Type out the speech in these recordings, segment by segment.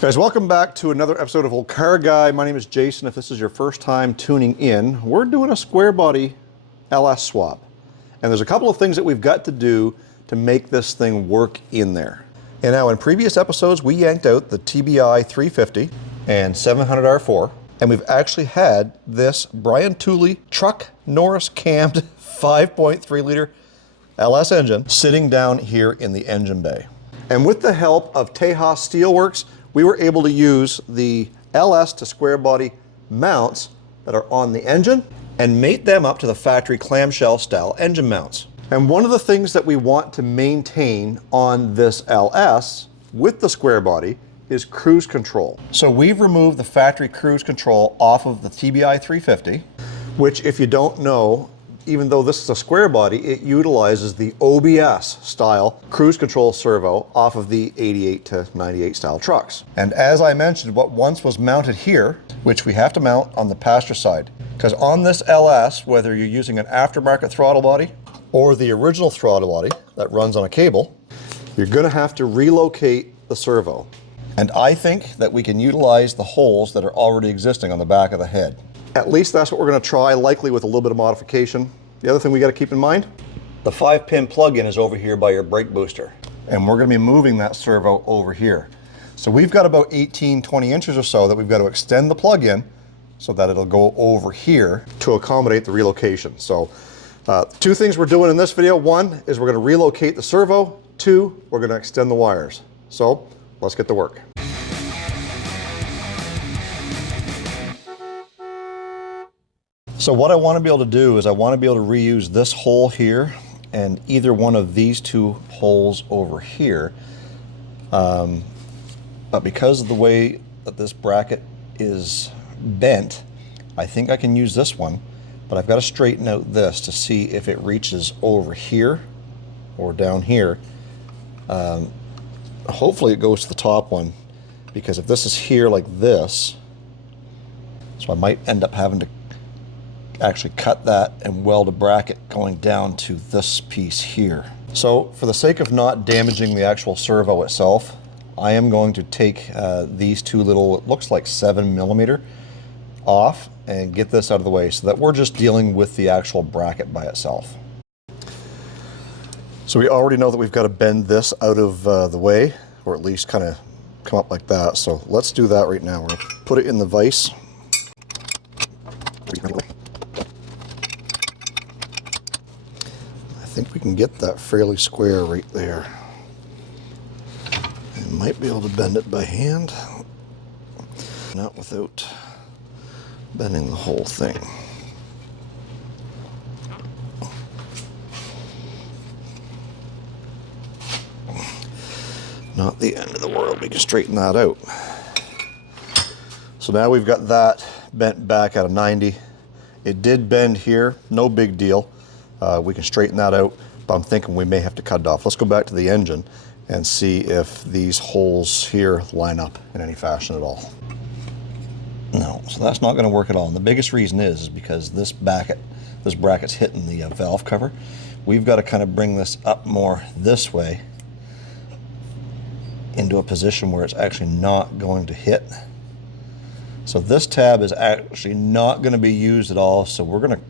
Guys, welcome back to another episode of Olde Carr Guy. My name is Jason. If this is your first time tuning in, we're doing a square body LS swap. And there's a couple of things that we've got to do to make this thing work in there. And now in previous episodes, we yanked out the TBI 350 and 700 R4. And we've actually had this Brian Tooley truck Norris cammed 5.3 liter LS engine sitting down here in the engine bay. And with the help of Tejas Steelworks, we were able to use the LS to square body mounts that are on the engine and mate them up to the factory clamshell style engine mounts. And one of the things that we want to maintain on this LS with the square body is cruise control. So we've removed the factory cruise control off of the TBI 350, which, if you don't know, even though this is a square body, it utilizes the OBS style cruise control servo off of the 88 to 98 style trucks. And as I mentioned, what once was mounted here, which we have to mount on the passenger side, because on this LS, whether you're using an aftermarket throttle body or the original throttle body that runs on a cable, you're going to have to relocate the servo. And I think that we can utilize the holes that are already existing on the back of the head. At least that's what we're going to try, likely with a little bit of modification. The other thing we got to keep in mind, the 5-pin plug-in is over here by your brake booster. And we're going to be moving that servo over here. So we've got about 18, 20 inches or so that we've got to extend the plug-in so that it'll go over here to accommodate the relocation. So two things we're doing in this video. One is we're going to relocate the servo. Two, we're going to extend the wires. So let's get to work. So what I want to be able to do is I want to be able to reuse this hole here and either one of these two holes over here. But because of the way that this bracket is bent, I think I can use this one, but I've got to straighten out this to see if it reaches over here or down here. Hopefully it goes to the top one, because if this is here like this, so I might end up having to actually cut that and weld a bracket going down to this piece here. So for the sake of not damaging the actual servo itself, I am going to take these two little, it looks like 7mm off, and get this out of the way so that we're just dealing with the actual bracket by itself. So we already know that we've got to bend this out of the way, or at least kind of come up like that. So let's do that right now. We're going to put it in the vise. I think we can get that fairly square right there. I might be able to bend it by hand, not without bending the whole thing. Not the end of the world, we can straighten that out. So now we've got that bent back at a 90. It did bend here, no big deal. We can straighten that out, but I'm thinking we may have to cut it off. Let's go back to the engine and see if these holes here line up in any fashion at all. No, so that's not going to work at all. And the biggest reason is because this bracket's hitting the valve cover. We've got to kind of bring this up more this way into a position where it's actually not going to hit. So this tab is actually not going to be used at all, so we're going to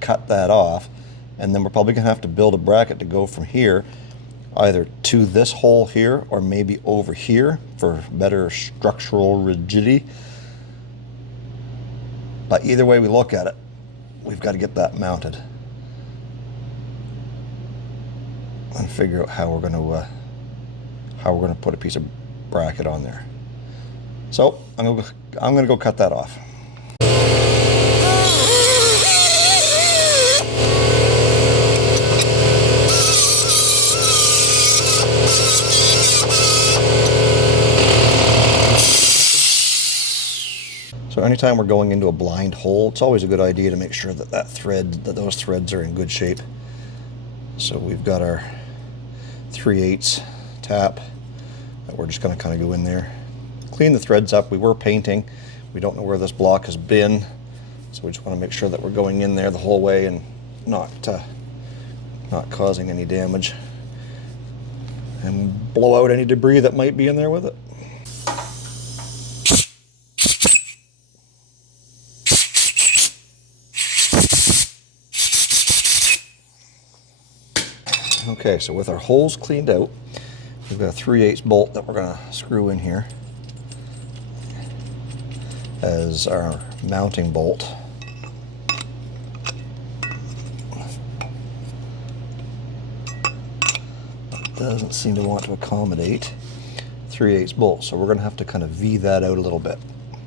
cut that off. And then we're probably going to have to build a bracket to go from here either to this hole here or maybe over here for better structural rigidity. But either way we look at it, we've got to get that mounted and figure out how we're going to put a piece of bracket on there. So I'm going to go cut that off. So anytime we're going into a blind hole, it's always a good idea to make sure that those threads are in good shape. So we've got our 3/8 tap that we're just going to kind of go in there, clean the threads up. We were painting. We don't know where this block has been, so we just want to make sure that we're going in there the whole way and not causing any damage, and blow out any debris that might be in there with it. Okay, so with our holes cleaned out, we've got a 3/8 bolt that we're going to screw in here as our mounting bolt. It doesn't seem to want to accommodate 3/8 bolt, so we're going to have to kind of V that out a little bit.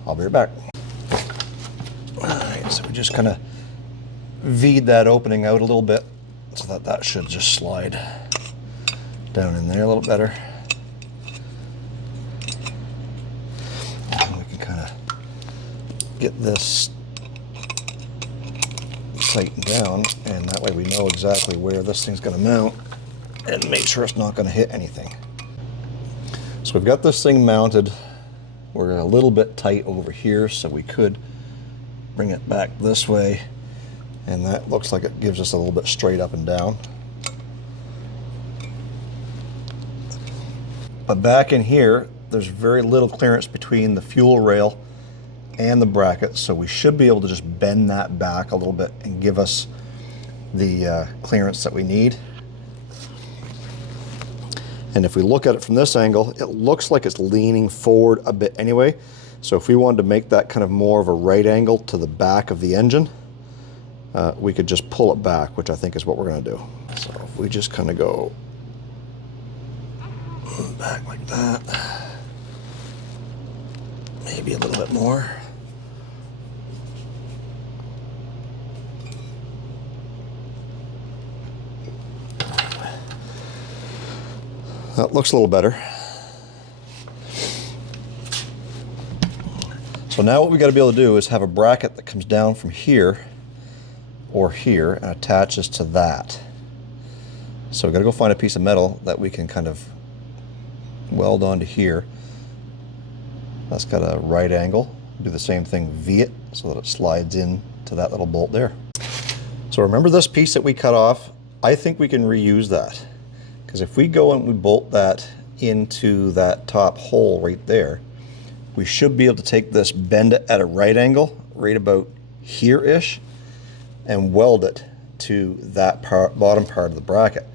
I'll be right back. Alright, so we just kind of V'd that opening out a little bit so that that should just slide down in there a little better. And we can kind of get this tightened down, and that way we know exactly where this thing's going to mount and make sure it's not going to hit anything. So we've got this thing mounted. We're a little bit tight over here, so we could bring it back this way, and that looks like it gives us a little bit straight up and down. But back in here, there's very little clearance between the fuel rail and the bracket, so we should be able to just bend that back a little bit and give us the clearance that we need. And if we look at it from this angle, it looks like it's leaning forward a bit anyway. So if we wanted to make that kind of more of a right angle to the back of the engine, we could just pull it back, which I think is what we're going to do. So if we just kind of go back like that, maybe a little bit more. That looks a little better. So now what we got to be able to do is have a bracket that comes down from here or here and attaches to that. So we got to go find a piece of metal that we can kind of weld onto here. That's got a right angle. Do the same thing, V it so that it slides in to that little bolt there. So remember this piece that we cut off? I think we can reuse that. Because if we go and we bolt that into that top hole right there, we should be able to take this, bend it at a right angle, right about here-ish, and weld it to that bottom part of the bracket.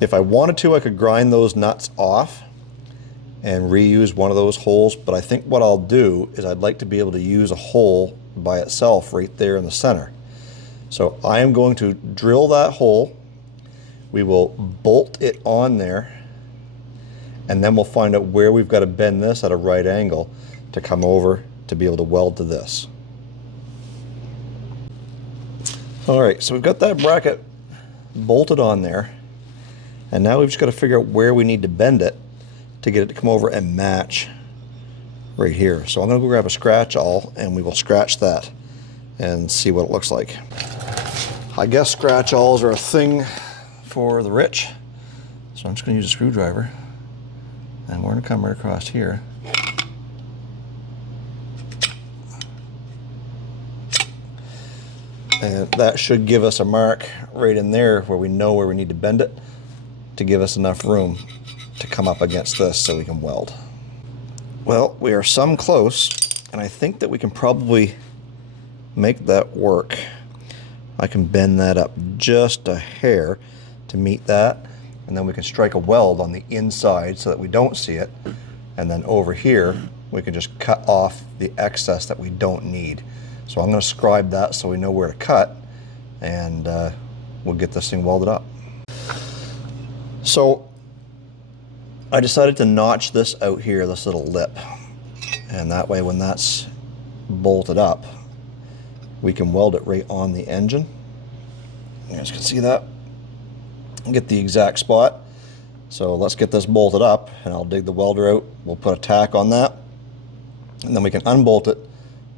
If I wanted to, I could grind those nuts off and reuse one of those holes, but I think what I'll do is I'd like to be able to use a hole by itself right there in the center. So I am going to drill that hole. We will bolt it on there, and then we'll find out where we've got to bend this at a right angle to come over to be able to weld to this. All right, so we've got that bracket bolted on there, and now we've just got to figure out where we need to bend it to get it to come over and match right here. So I'm going to go grab a scratch awl, and we will scratch that and see what it looks like. I guess scratch awls are a thing for the rich, so I'm just going to use a screwdriver, and we're going to come right across here. And that should give us a mark right in there where we know where we need to bend it to give us enough room to come up against this so we can weld. Well, we are some close, and I think that we can probably make that work. I can bend that up just a hair to meet that, and then we can strike a weld on the inside so that we don't see it, and then over here we can just cut off the excess that we don't need. So I'm going to scribe that so we know where to cut, and we'll get this thing welded up. So I decided to notch this out here, this little lip, and that way when that's bolted up we can weld it right on the engine. You guys can see that. Get the exact spot. So let's get this bolted up, and I'll dig the welder out. We'll put a tack on that, and then we can unbolt it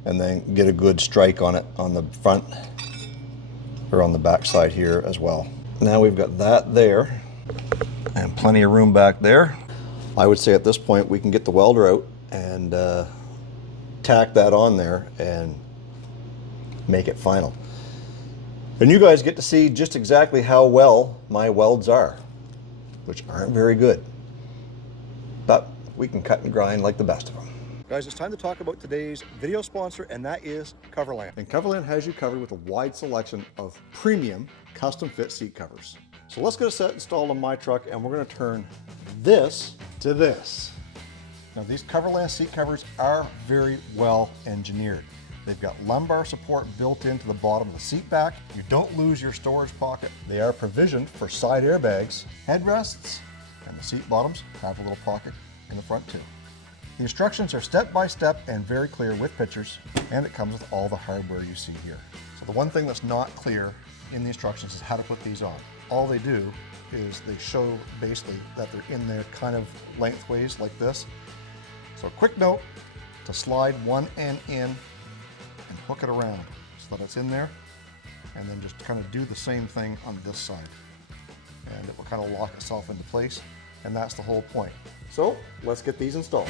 and then get a good strike on it on the front or on the back side here as well. Now we've got that there and plenty of room back there. I would say at this point we can get the welder out and tack that on there and make it final. And you guys get to see just exactly how well my welds are, which aren't very good, but we can cut and grind like the best of them. Guys, it's time to talk about today's video sponsor, and that is Coverland. And Coverland has you covered with a wide selection of premium custom fit seat covers. So let's get a set installed on my truck, and we're going to turn this to this. Now these Coverland seat covers are very well engineered. They've got lumbar support built into the bottom of the seat back. You don't lose your storage pocket. They are provisioned for side airbags, headrests, and the seat bottoms have a little pocket in the front too. The instructions are step-by-step and very clear with pictures, and it comes with all the hardware you see here. So the one thing that's not clear in the instructions is how to put these on. All they do is they show basically that they're in there kind of lengthways like this. So a quick note to slide one end in and hook it around so that it's in there, and then just kind of do the same thing on this side. And it will kind of lock itself into place, and that's the whole point. So let's get these installed.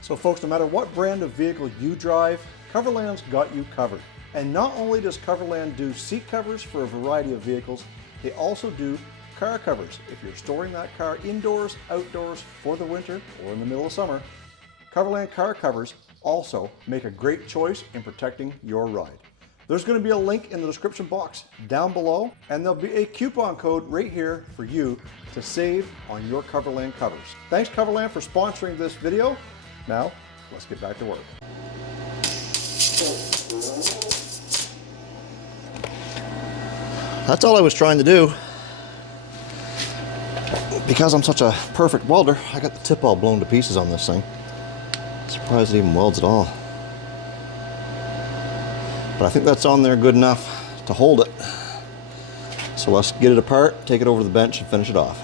So folks, no matter what brand of vehicle you drive, Coverland's got you covered. And not only does Coverland do seat covers for a variety of vehicles, they also do car covers. If you're storing that car indoors, outdoors, for the winter, or in the middle of summer, Coverland car covers also make a great choice in protecting your ride. There's going to be a link in the description box down below, and there'll be a coupon code right here for you to save on your Coverland covers. Thanks Coverland for sponsoring this video. Now, let's get back to work. That's all I was trying to do. Because I'm such a perfect welder, I got the tip all blown to pieces on this thing. Surprised it even welds at all. But I think that's on there good enough to hold it. So let's get it apart, take it over to the bench, and finish it off.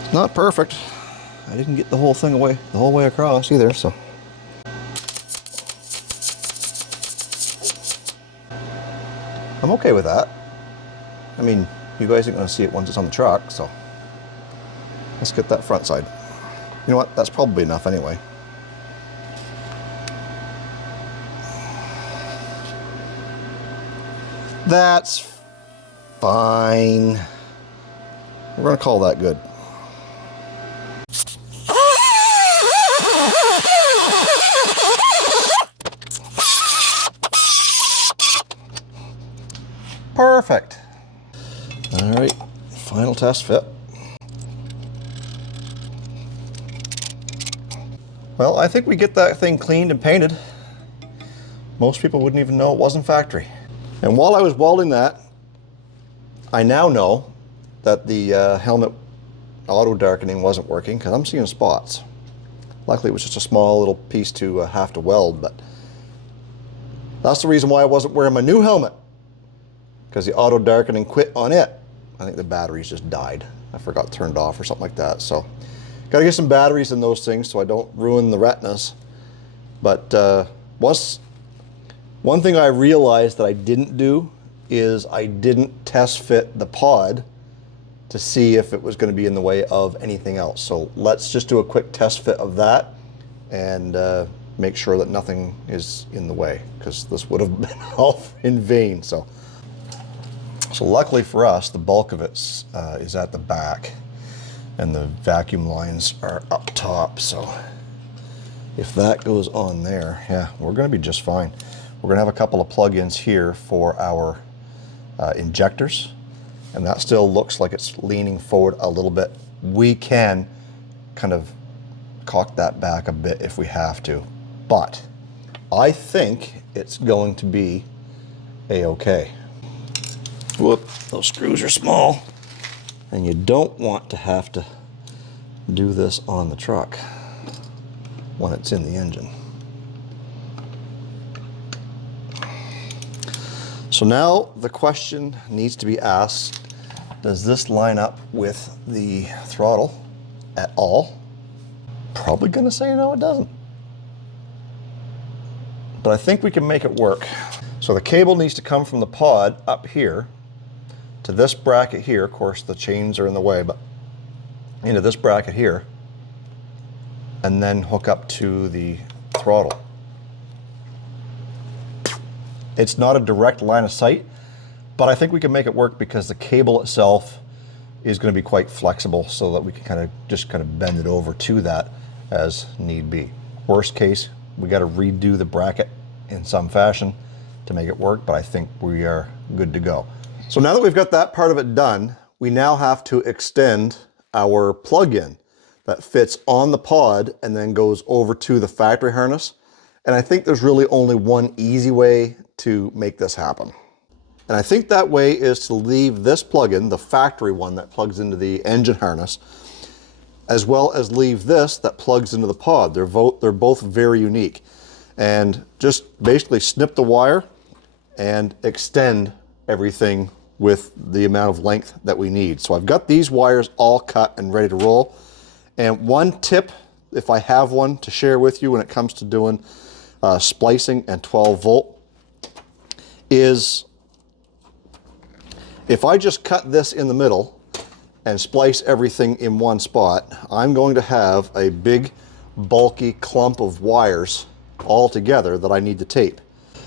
It's not perfect. I didn't get the whole thing away the whole way across either, so. I'm okay with that. I mean, you guys aren't going to see it once it's on the truck, so let's get that front side. You know what? That's probably enough anyway. That's fine. We're going to call that good. Perfect. All right, final test fit. Well, I think we get that thing cleaned and painted. Most people wouldn't even know it wasn't factory. And while I was welding that, I now know that the helmet auto darkening wasn't working because I'm seeing spots. Luckily, it was just a small little piece to have to weld, but that's the reason why I wasn't wearing my new helmet, because the auto darkening quit on it. I think the batteries just died. I forgot turned off or something like that. So got to get some batteries in those things so I don't ruin the retinas. But one thing I realized that I didn't do is I didn't test fit the pod to see if it was going to be in the way of anything else. So let's just do a quick test fit of that and make sure that nothing is in the way, because this would have been all in vain. So luckily for us, the bulk of it is at the back, and the vacuum lines are up top. So if that goes on there, yeah, we're going to be just fine. We're going to have a couple of plug-ins here for our injectors, and that still looks like it's leaning forward a little bit. We can kind of cock that back a bit if we have to, but I think it's going to be a-okay. Whoop, those screws are small, and you don't want to have to do this on the truck when it's in the engine. So now the question needs to be asked, does this line up with the throttle at all? Probably gonna say no, it doesn't. But I think we can make it work. So the cable needs to come from the pod up here to this bracket here. Of course, the chains are in the way, but into this bracket here, and then hook up to the throttle. It's not a direct line of sight, but I think we can make it work because the cable itself is going to be quite flexible so that we can just bend it over to that as need be. Worst case, we got to redo the bracket in some fashion to make it work, but I think we are good to go. So now that we've got that part of it done, we now have to extend our plug-in that fits on the pod and then goes over to the factory harness. And I think there's really only one easy way to make this happen. And I think that way is to leave this plug-in, the factory one that plugs into the engine harness, as well as leave this that plugs into the pod. They're both very unique. And just basically snip the wire and extend everything with the amount of length that we need. So I've got these wires all cut and ready to roll. And one tip, if I have one to share with you when it comes to doing splicing and 12 volt, is if I just cut this in the middle and splice everything in one spot, I'm going to have a big bulky clump of wires all together that I need to tape.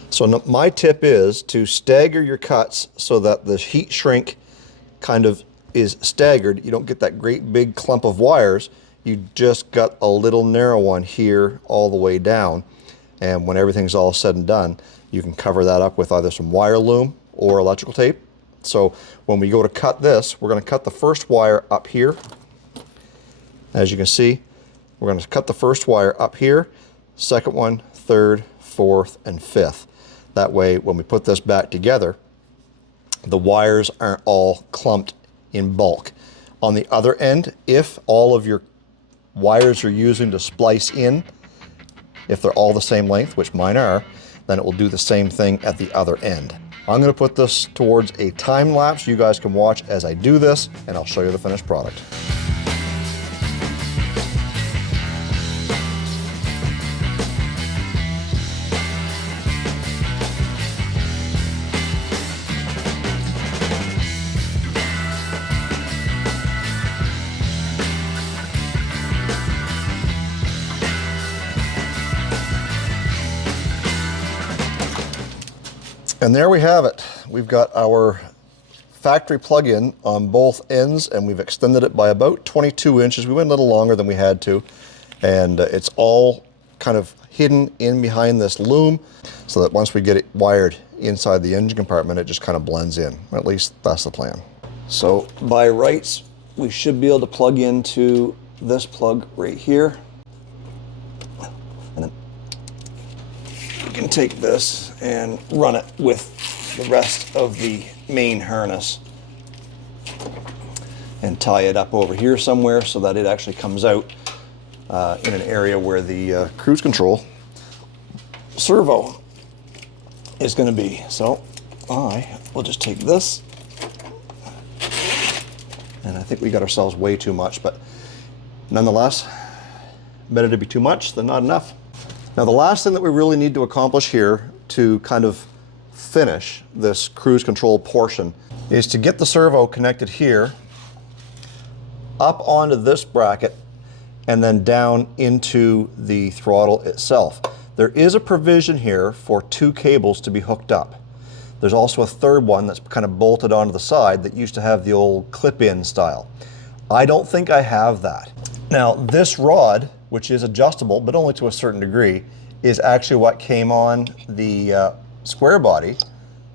So my tip is to stagger your cuts so that the heat shrink kind of is staggered. You don't get that great big clump of wires. You just got a little narrow one here all the way down. And when everything's all said and done, you can cover that up with either some wire loom or electrical tape. So when we go to cut this, we're going to cut the first wire up here. As you can see, we're going to cut the first wire up here, second one, third, fourth, and fifth. That way, when we put this back together, the wires aren't all clumped in bulk. On the other end, if all of your wires you're using to splice in, if they're all the same length, which mine are, then it will do the same thing at the other end. I'm going to put this towards a time lapse. You guys can watch as I do this, and I'll show you the finished product. And there we have it. We've got our factory plug-in on both ends, and we've extended it by about 22 inches. We went a little longer than we had to, and it's all kind of hidden in behind this loom so that once we get it wired inside the engine compartment, it just kind of blends in. At least that's the plan. So by rights, we should be able to plug into this plug right here. And then you can take this and run it with the rest of the main harness and tie it up over here somewhere so that it actually comes out in an area where the cruise control servo is going to be. So I will just take this, and I think we got ourselves way too much, but nonetheless, better to be too much than not enough. Now the last thing that we really need to accomplish here to kind of finish this cruise control portion is to get the servo connected here up onto this bracket and then down into the throttle itself. There is a provision here for 2 cables to be hooked up. There's also a third one that's kind of bolted onto the side that used to have the old clip-in style. I don't think I have that. Now this rod, which is adjustable but only to a certain degree, is actually what came on the square body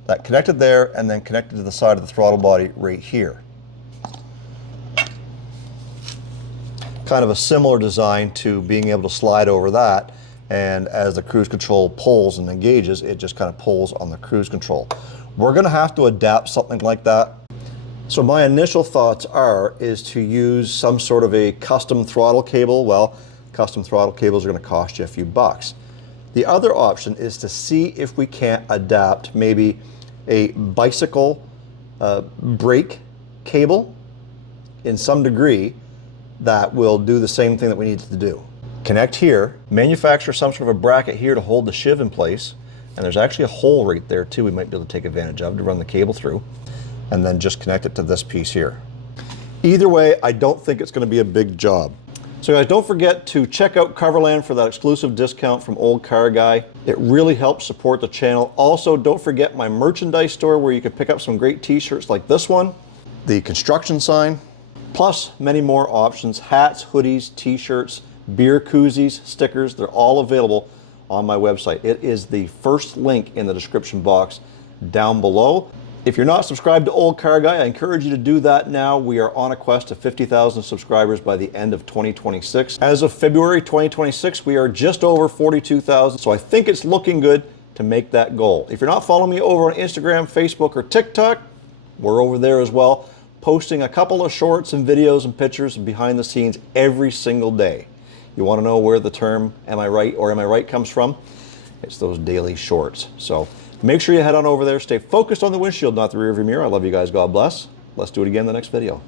that connected there and then connected to the side of the throttle body right here. Kind of a similar design to being able to slide over that, and as the cruise control pulls and engages, it just kind of pulls on the cruise control. We're going to have to adapt something like that. So my initial thoughts is to use some sort of a custom throttle cable. Well, custom throttle cables are going to cost you a few bucks. The other option is to see if we can't adapt maybe a bicycle brake cable in some degree that will do the same thing that we need to do. Connect here, manufacture some sort of a bracket here to hold the shiv in place, and there's actually a hole right there too we might be able to take advantage of to run the cable through, and then just connect it to this piece here. Either way, I don't think it's going to be a big job. So guys, don't forget to check out Coverland for that exclusive discount from Olde Carr Guy. It really helps support the channel. Also, don't forget my merchandise store where you can pick up some great t-shirts like this one, the construction sign, plus many more options, hats, hoodies, t-shirts, beer koozies, stickers. They're all available on my website. It is the first link in the description box down below. If you're not subscribed to Olde Carr Guy, I encourage you to do that now. We are on a quest to 50,000 subscribers by the end of 2026. As of February 2026, we are just over 42,000, so I think it's looking good to make that goal. If you're not following me over on Instagram, Facebook, or TikTok, we're over there as well, posting a couple of shorts and videos and pictures behind the scenes every single day. You want to know where the term "am I right" or "am I right" comes from? It's those daily shorts. So make sure you head on over there. Stay focused on the windshield, not the rear view mirror. I love you guys. God bless. Let's do it again in the next video.